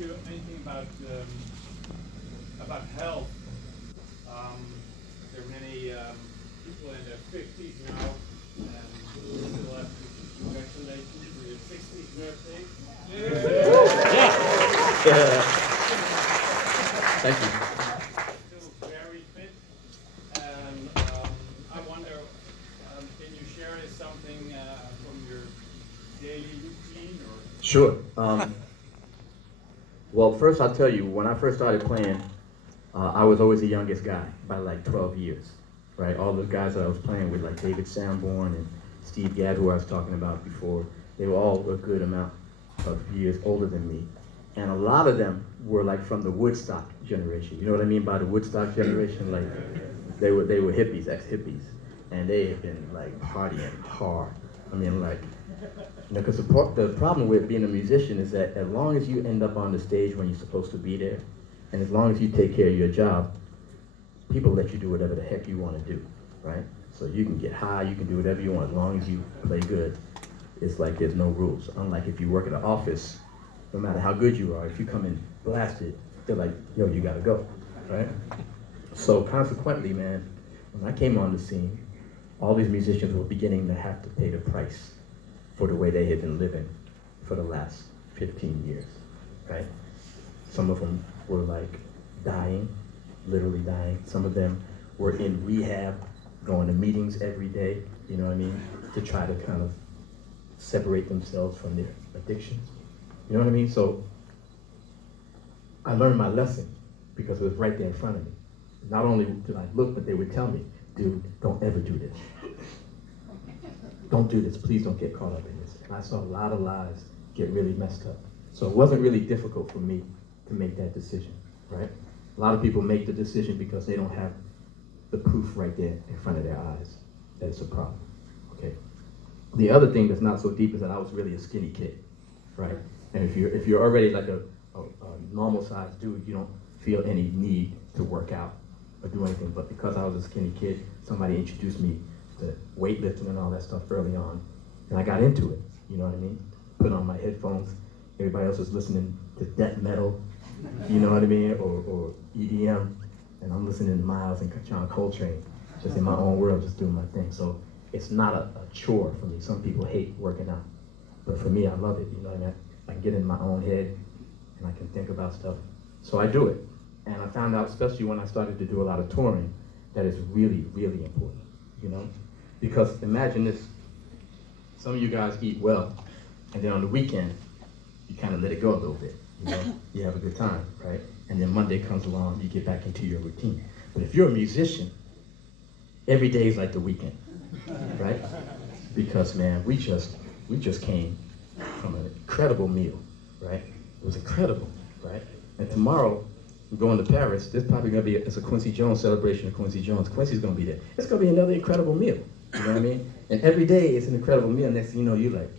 you anything about health. There are many people in their 50s now, and we still have to congratulate you for your 60th birthday. Yeah. Thank you. Still very fit, and I wonder, can you share something from your daily routine or? Sure. Well, first I'll tell you, when I first started playing, I was always the youngest guy by like 12 years, right? All the guys that I was playing with, like David Sanborn and Steve Gadd, who I was talking about before, they were all a good amount of years older than me. And a lot of them were like from the Woodstock generation. You know what I mean by the Woodstock generation? Like they were hippies, ex-hippies, and they had been like partying hard. I mean, like, you know, because the problem with being a musician is that as long as you end up on the stage when you're supposed to be there, and as long as you take care of your job, people let you do whatever the heck you want to do, right? So you can get high, you can do whatever you want as long as you play good. It's like there's no rules. Unlike if you work at an office, no matter how good you are, if you come in blasted, they're like, yo, you gotta go, right? So consequently, man, when I came on the scene, all these musicians were beginning to have to pay the price for the way they had been living for the last 15 years, right? Some of them were like dying, literally dying. Some of them were in rehab, going to meetings every day, you know what I mean, to try to kind of separate themselves from their addictions. You know what I mean? So I learned my lesson because it was right there in front of me. Not only did I look, but they would tell me, dude, don't ever do this. Don't do this, please don't get caught up in this. And I saw a lot of lives get really messed up. So it wasn't really difficult for me to make that decision, right? A lot of people make the decision because they don't have the proof right there in front of their eyes that it's a problem, okay? The other thing that's not so deep is that I was really a skinny kid, right? And if you're already like a normal sized dude, you don't feel any need to work out or do anything. But because I was a skinny kid, somebody introduced me to weightlifting and all that stuff early on, and I got into it. You know what I mean? Put on my headphones. Everybody else was listening to death metal, you know what I mean, or EDM, and I'm listening to Miles and John Coltrane, just in my own world, just doing my thing. So it's not a chore for me. Some people hate working out, but for me, I love it. You know what I mean? I can get in my own head, and I can think about stuff. So I do it. And I found out, especially when I started to do a lot of touring, that it's really, really important, you know? Because imagine this, some of you guys eat well, and then on the weekend, you kind of let it go a little bit, you know? You have a good time, right? And then Monday comes along, you get back into your routine. But if you're a musician, every day is like the weekend, right? Because, man, we just came from an incredible meal, right? It was incredible, right? And tomorrow, we're going to Paris. There's probably going to be it's a Quincy Jones celebration of Quincy Jones. Quincy's going to be there. It's going to be another incredible meal, you know what I mean? And every day it's an incredible meal. Next thing you know, you're like,